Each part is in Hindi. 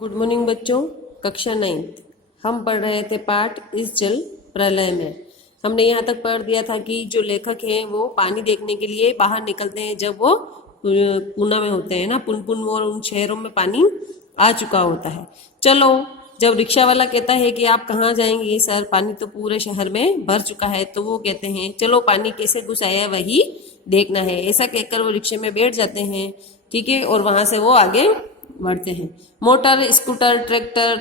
गुड मॉर्निंग बच्चों। कक्षा 9th हम पढ़ रहे थे पाठ इस जल प्रलय में। हमने यहाँ तक पढ़ दिया था कि जो लेखक हैं वो पानी देखने के लिए बाहर निकलते हैं जब वो पूना में होते हैं ना, पुनपुन और उन शहरों में पानी आ चुका होता है। चलो, जब रिक्शा वाला कहता है कि आप कहाँ जाएंगे सर, पानी तो पूरे शहर में भर चुका है, तो वो कहते हैं चलो पानी कैसे घुस आया वही देखना है। ऐसा कहकर वो रिक्शे में बैठ जाते हैं, ठीक है, और वहां से वो आगे बढ़ते हैं। मोटर, स्कूटर, ट्रैक्टर,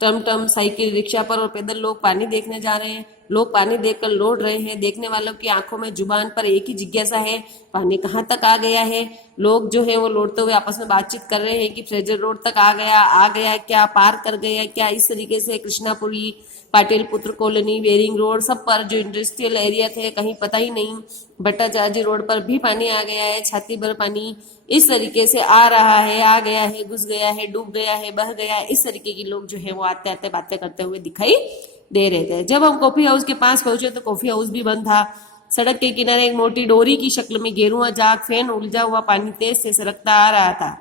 टम साइकिल, रिक्शा पर और पैदल लोग पानी देखने जा रहे हैं। लोग पानी देखकर लौट रहे हैं। देखने वालों की आंखों में, जुबान पर एक ही जिज्ञासा है, पानी कहाँ तक आ गया है। लोग जो है वो लौटते हुए आपस में बातचीत कर रहे हैं कि फ्रेजर रोड तक आ गया क्या, पार कर गया क्या। इस तरीके से कृष्णापुरी, पाटिल पुत्र कॉलोनी, वेरिंग रोड, सब पर जो इंडस्ट्रियल एरिया थे कहीं पता ही नहीं। भट्टाचार्य रोड पर भी पानी आ गया है, छाती भर पानी। इस तरीके से आ रहा है, आ गया है, घुस गया है, डूब गया है, बह गया है। इस तरीके के लोग जो है वो आते आते बातें करते हुए दिखाई दे रहे थे। जब हम कॉफी हाउस के पास पहुंचे तो कॉफी हाउस भी बंद था। सड़क के किनारे एक मोटी डोरी की शक्ल में गेरुआ जाग फैन उलझा हुआ पानी तेज से सरकता आ रहा था।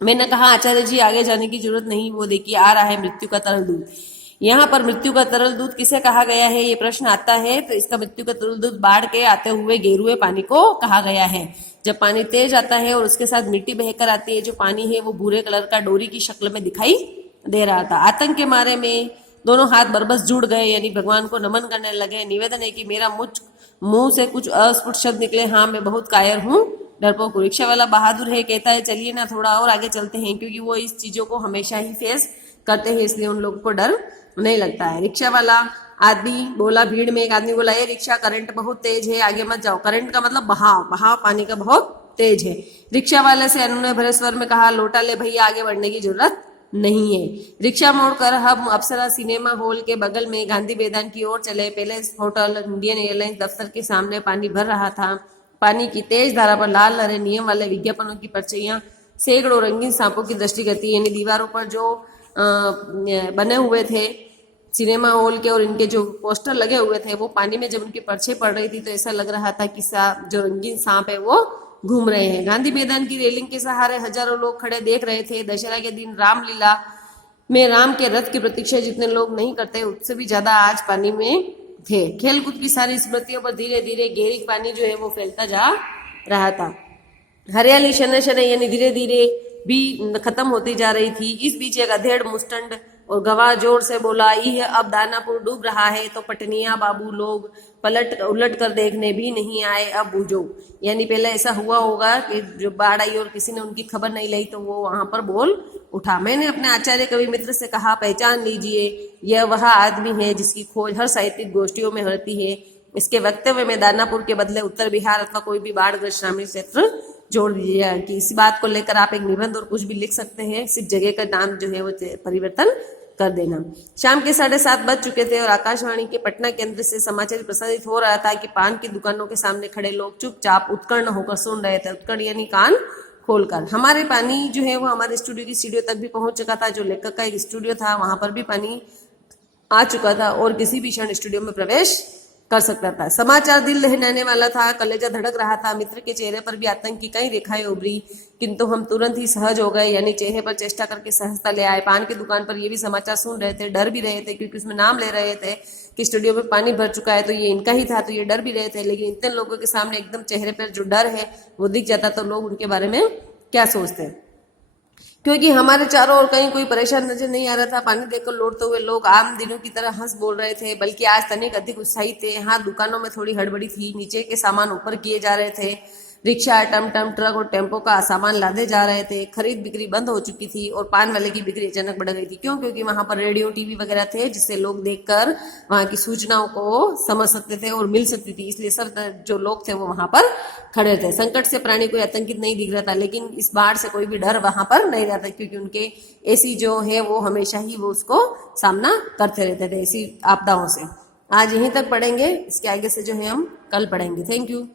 मैंने कहा आचार्य जी आगे जाने की जरूरत नहीं, वो देखिए आ रहा है मृत्यु का तरल दूध। यहाँ पर मृत्यु का तरल दूध किसे कहा गया है, ये प्रश्न आता है तो इसका मृत्यु का तरल दूध बाढ़ के आते हुए गेरुए पानी को कहा गया है। जब पानी तेज आता है और उसके साथ मिट्टी बहकर आती है, जो पानी है वो भूरे कलर का डोरी की शक्ल में दिखाई दे रहा था। आतंक के मारे में दोनों हाथ बरबस जुड़ गए, यानी भगवान को नमन करने लगे। निवेदन है कि मेरा मुंह से कुछ अस्फुट शब्द निकले, हाँ मैं बहुत कायर हूँ, डरपोक। रिक्शा वाला बहादुर है, कहता है चलिए ना थोड़ा और आगे चलते हैं, क्योंकि वो इस चीजों को हमेशा ही फेस करते हैं, इसलिए उन लोगों को डर नहीं लगता है। रिक्शा वाला आदमी बोला, भीड़ में एक आदमी बोला, ये रिक्शा करंट बहुत तेज है, आगे मत जाओ। करंट का मतलब बहाव पानी का बहुत तेज है। रिक्शा वाले से अनुनय भरे स्वर में कहा, लोटा ले भैया, आगे बढ़ने की जरूरत नहीं है। रिक्शा मोड़कर हम अप्सरा सिनेमा हॉल के बगल में गांधी मैदान की ओर चले। पैलेस होटल, इंडियन एयरलाइंस दफ्तर के सामने पानी भर रहा था। पानी की तेज धारा पर लाल लहरें, नियम वाले विज्ञापनों की पर्चियां, सैकड़ों रंगीन सांपों की दृष्टि करती, यानी दीवारों पर जो बने हुए थे सिनेमा हॉल के और इनके जो पोस्टर लगे हुए थे, वो पानी में जब उनकी पर्चे पड़ रही थी तो ऐसा लग रहा था कि जो रंगीन सांप है वो घूम रहे हैं। गांधी मैदान की रेलिंग के सहारे हजारों लोग खड़े देख रहे थे। दशहरा के दिन रामलीला में राम के रथ की प्रतीक्षा जितने लोग नहीं करते, उससे भी ज्यादा आज पानी में थे। खेलकूद की सारी स्मृतियों पर धीरे धीरे गहरी पानी जो है वो फैलता जा रहा था। हरियाली शनै शनै यानी धीरे धीरे भी खत्म होती जा रही थी। इस बीच एक अधेड़ मुस्टंड और गवाह जोर से बोला, यह अब दानापुर डूब रहा है तो पटनिया बाबू लोग पलट उलट कर देखने भी नहीं आए, अब बूझो। यानी पहले ऐसा हुआ होगा कि जो बाढ़ आई और किसी ने उनकी खबर नहीं ली तो वो वहां पर बोल उठा। मैंने अपने आचार्य कवि मित्र से कहा, पहचान लीजिए, यह वह आदमी है जिसकी खोज हर साहित्यिक गोष्ठियों में होती है। इसके वक्तव्य में दानापुर के बदले उत्तर बिहार अथवा कोई भी बाढ़ग्रस्त ग्रामीण क्षेत्र जोड़ दीजिए। कि इस बात को लेकर आप एक निबंध और कुछ भी लिख सकते हैं, सिर्फ जगह का नाम जो है वो परिवर्तन कर देना। शाम के 7:30 बज चुके थे और आकाशवाणी के पटना केंद्र से समाचार प्रसारित हो रहा था कि पान की दुकानों के सामने खड़े लोग चुपचाप उत्कर्ण होकर सुन रहे थे। उत्कर्ण यानी कान खोलकर। हमारे पानी जो है वो हमारे स्टूडियो की सीढ़ियों तक भी पहुंच चुका था। जो लेखक का एक स्टूडियो था वहां पर भी पानी आ चुका था और किसी भी क्षण स्टूडियो में प्रवेश कर सकता था। समाचार दिल दहलाने वाला था, कलेजा धड़क रहा था। मित्र के चेहरे पर भी आतंक की कई रेखाएं उभरी, किंतु हम तुरंत ही सहज हो गए, यानी चेहरे पर चेष्टा करके सहजता ले आए। पान की दुकान पर ये भी समाचार सुन रहे थे, डर भी रहे थे, क्योंकि उसमें नाम ले रहे थे कि स्टूडियो में पानी भर चुका है तो ये इनका ही था, तो ये डर भी रहे थे। लेकिन इतने लोगों के सामने एकदम चेहरे पर जो डर है वो दिख जाता तो लोग उनके बारे में क्या सोचते हैं, क्योंकि हमारे चारों ओर कहीं कोई परेशान नजर नहीं आ रहा था। पानी देखकर लौटते हुए लोग आम दिनों की तरह हंस बोल रहे थे, बल्कि आज तनिक अधिक उत्साहित थे। यहाँ दुकानों में थोड़ी हड़बड़ी थी, नीचे के सामान ऊपर किए जा रहे थे। रिक्शा, टमटम, ट्रक और टेम्पो का सामान लादे जा रहे थे। खरीद बिक्री बंद हो चुकी थी और पान वाले की बिक्री अचानक बढ़ गई थी। क्यों? क्योंकि वहां पर रेडियो, टीवी वगैरह थे जिससे लोग देखकर वहां की सूचनाओं को समझ सकते थे और मिल सकती थी, इसलिए सब जो लोग थे वो वहां पर खड़े थे। संकट से प्राणी कोई आतंकित नहीं दिख रहा था, लेकिन इस बाढ़ से कोई भी डर वहां पर नहीं रहता, क्योंकि उनके ऐसी जो है वो हमेशा ही वो उसको सामना करते रहते थे, ऐसी आपदाओं से। आज यहीं तक पढ़ेंगे, इसके आगे से जो है हम कल पढ़ेंगे। Thank you.